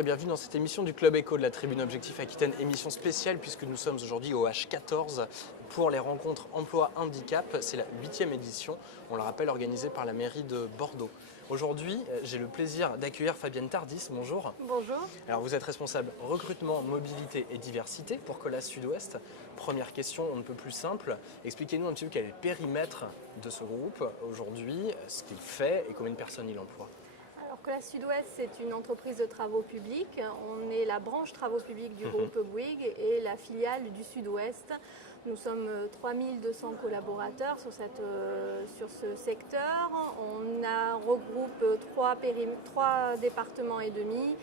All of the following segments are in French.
et bienvenue dans cette émission du Club Éco de la Tribune Objectif Aquitaine, émission spéciale puisque nous sommes aujourd'hui au H14 pour les rencontres Emploi Handicap. C'est la 8e édition, on le rappelle, organisée par la mairie de Bordeaux. Aujourd'hui, j'ai le plaisir d'accueillir Fabienne Tardis. Bonjour. Bonjour. Alors vous êtes responsable recrutement, mobilité et diversité pour Colas Sud-Ouest. Première question, on ne peut plus simple. Expliquez-nous un petit peu quel est le périmètre de ce groupe aujourd'hui, ce qu'il fait et combien de personnes il emploie. Alors Colas Sud-Ouest, c'est une entreprise de travaux publics. On est la branche travaux publics du groupe Bouygues et la filiale du Sud-Ouest. Nous sommes 3200 collaborateurs sur ce secteur. On regroupe trois départements et demi,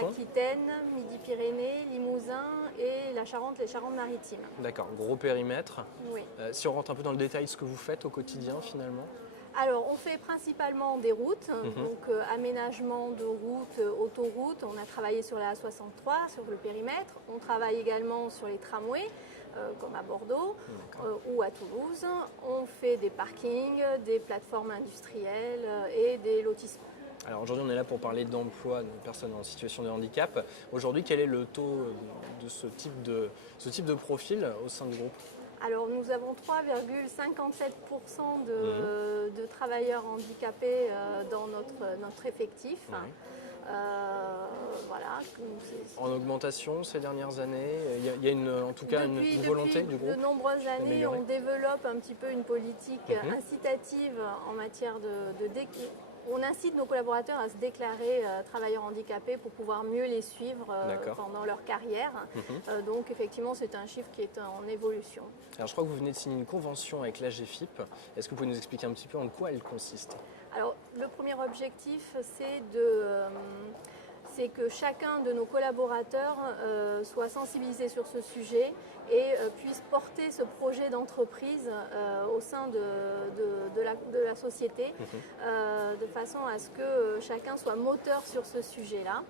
l'Aquitaine, Midi-Pyrénées, Limousin et la Charente, les Charentes-Maritimes. D'accord, gros périmètre. Oui. Si on rentre un peu dans le détail de ce que vous faites au quotidien finalement. Alors, on fait principalement des routes, donc aménagement de routes, autoroutes. On a travaillé sur la A63, sur le périmètre. On travaille également sur les tramways, comme à Bordeaux ou à Toulouse. On fait des parkings, des plateformes industrielles et des lotissements. Alors aujourd'hui, on est là pour parler d'emploi de personnes en situation de handicap. Aujourd'hui, quel est le taux de ce type de profil au sein du groupe ? Alors nous avons 3,57% de travailleurs handicapés dans notre effectif. Ouais. Voilà. En augmentation ces dernières années, il y a en tout cas une volonté du groupe. Depuis de nombreuses années, on développe un petit peu une politique incitative en matière on incite nos collaborateurs à se déclarer travailleurs handicapés pour pouvoir mieux les suivre pendant leur carrière. Donc effectivement, c'est un chiffre qui est en évolution. Alors je crois que vous venez de signer une convention avec l'AGFIP. Est-ce que vous pouvez nous expliquer un petit peu en quoi elle consiste ? Alors le premier objectif, c'est que chacun de nos collaborateurs soit sensibilisé sur ce sujet et puisse porter ce projet d'entreprise au sein de la société, de façon à ce que chacun soit moteur sur ce sujet-là.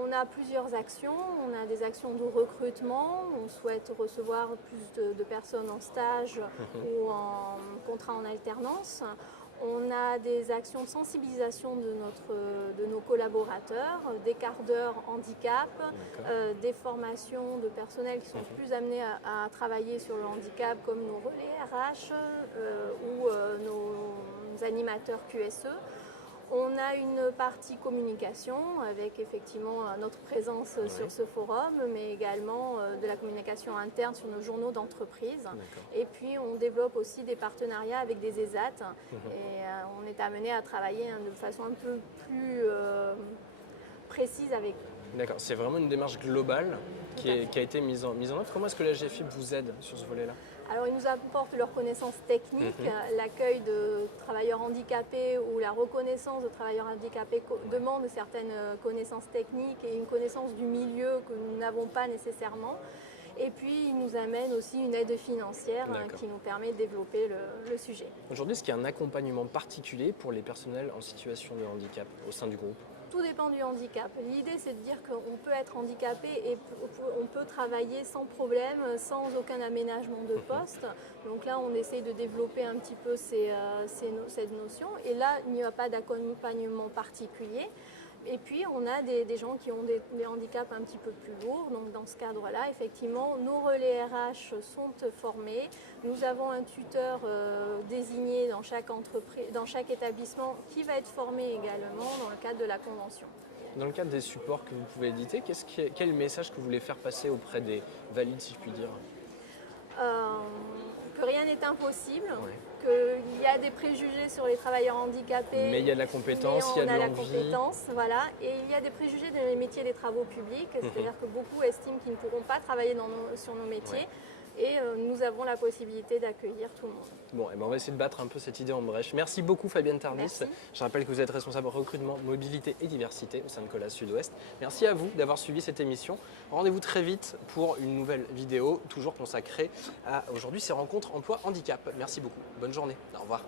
On a plusieurs actions. On a des actions de recrutement. On souhaite recevoir plus de personnes en stage ou en contrat en alternance. On a des actions de sensibilisation de nos collaborateurs, des quarts d'heure handicap, des formations de personnel qui sont plus amenés à travailler sur le handicap, comme nos relais RH ou nos animateurs QSE. On a une partie communication avec effectivement notre présence sur ce forum, mais également de la communication interne sur nos journaux d'entreprise. Et puis on développe aussi des partenariats avec des ESAT et on est amené à travailler de façon un peu plus précise avec eux. D'accord, c'est vraiment une démarche globale qui a été mise en œuvre. Comment est-ce que la GFIP vous aide sur ce volet-là ? Alors, ils nous apportent leurs connaissances techniques, l'accueil de travailleurs handicapés ou la reconnaissance de travailleurs handicapés demande certaines connaissances techniques et une connaissance du milieu que nous n'avons pas nécessairement. Et puis, ils nous amènent aussi une aide financière qui nous permet de développer le sujet. Aujourd'hui, est-ce qu'il y a un accompagnement particulier pour les personnels en situation de handicap au sein du groupe ? Tout dépend du handicap. L'idée, c'est de dire qu'on peut être handicapé et on peut travailler sans problème, sans aucun aménagement de poste. Donc là, on essaie de développer un petit peu cette notion. Et là, il n'y a pas d'accompagnement particulier. Et puis, on a des gens qui ont des handicaps un petit peu plus lourds. Donc, dans ce cadre-là, effectivement, nos relais RH sont formés. Nous avons un tuteur désigné dans chaque entreprise, dans chaque établissement qui va être formé également dans le cadre de la convention. Dans le cadre des supports que vous pouvez éditer, quel est le message que vous voulez faire passer auprès des valides, si je puis dire ? Que rien n'est impossible, qu'il y a des préjugés sur les travailleurs handicapés. Mais il y a de la compétence, il y a de l'envie. La compétence, voilà. Et il y a des préjugés dans les métiers des travaux publics, c'est-à-dire que beaucoup estiment qu'ils ne pourront pas travailler sur nos métiers. Et nous avons la possibilité d'accueillir tout le monde. Bon, on va essayer de battre un peu cette idée en brèche. Merci beaucoup Fabienne Tardis. Merci. Je rappelle que vous êtes responsable recrutement, mobilité et diversité au sein de Colas Sud-Ouest. Merci à vous d'avoir suivi cette émission. Rendez-vous très vite pour une nouvelle vidéo, toujours consacrée à aujourd'hui ces rencontres emploi handicap. Merci beaucoup. Bonne journée. Au revoir.